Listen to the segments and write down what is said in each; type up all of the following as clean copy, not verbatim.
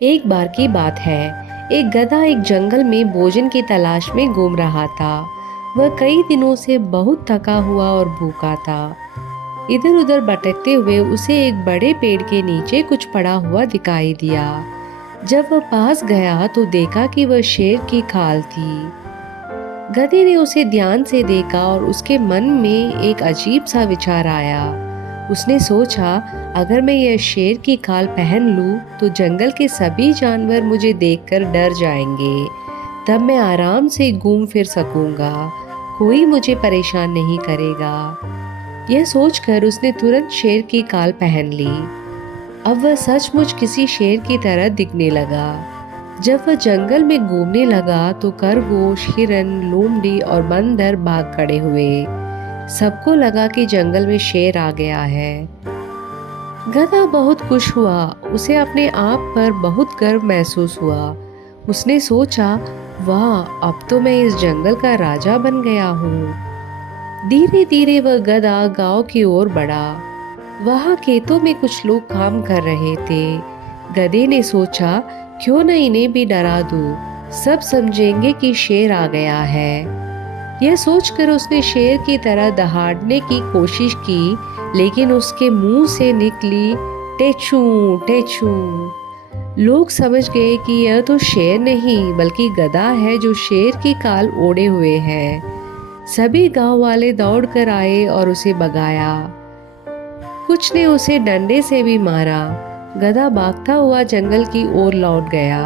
एक बार की बात है, एक गधा एक जंगल में भोजन की तलाश में घूम रहा था। वह कई दिनों से बहुत थका हुआ और भूखा था। इधर उधर भटकते हुए उसे एक बड़े पेड़ के नीचे कुछ पड़ा हुआ दिखाई दिया। जब वह पास गया तो देखा कि वह शेर की खाल थी। गधे ने उसे ध्यान से देखा और उसके मन में एक अजीब सा विचार आया। उसने सोचा, अगर मैं यह शेर की खाल पहन लूं तो जंगल के सभी जानवर मुझे देखकर डर जाएंगे। तब मैं आराम से घूम फिर सकूंगा, कोई मुझे परेशान नहीं करेगा। यह सोचकर उसने तुरंत शेर की खाल पहन ली। अब वह सचमुच किसी शेर की तरह दिखने लगा। जब वह जंगल में घूमने लगा तो खरगोश, हिरन, लोमड़ी और बंदर भाग खड़े हुए। सबको लगा कि जंगल में शेर आ गया है। गधा बहुत खुश हुआ। उसे अपने आप पर बहुत गर्व महसूस हुआ। उसने सोचा, वाह, अब तो मैं इस जंगल का राजा बन गया हूँ। धीरे धीरे वह गधा गांव की ओर बढ़ा। वहां खेतों में कुछ लोग काम कर रहे थे। गधे ने सोचा, क्यों न इन्हें भी डरा दूं, सब समझेंगे कि शेर आ गया है। यह सोचकर उसने शेर की तरह दहाड़ने की कोशिश की, लेकिन उसके मुंह से निकली टेचू टेचू। लोग समझ गए कि यह तो शेर नहीं बल्कि गधा है जो शेर की खाल ओढ़े हुए है। सभी गांव वाले दौड़कर आए और उसे भगाया। कुछ ने उसे डंडे से भी मारा। गधा भागता हुआ जंगल की ओर लौट गया।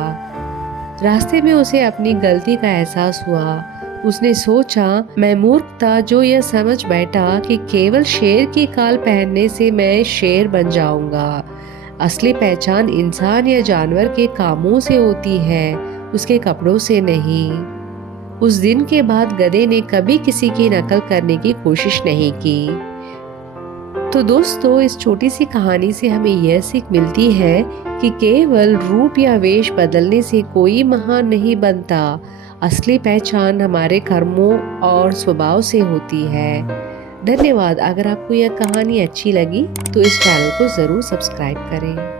रास्ते में उसे अपनी गलती का एहसास हुआ। उसने सोचा, मैं मूर्ख था जो यह समझ बैठा कि केवल शेर की खाल पहनने से मैं शेर बन जाऊंगा। असली पहचान इंसान या जानवर के कामों से होती है, उसके कपड़ों से नहीं। उस दिन के बाद गधे ने कभी किसी की नकल करने की कोशिश नहीं की। तो दोस्तों, इस छोटी सी कहानी से हमें यह सीख मिलती है कि केवल रूप या वेश बदलने से कोई महान नहीं बनता। असली पहचान हमारे कर्मों और स्वभाव से होती है। धन्यवाद। अगर आपको यह कहानी अच्छी लगी तो इस चैनल को ज़रूर सब्सक्राइब करें।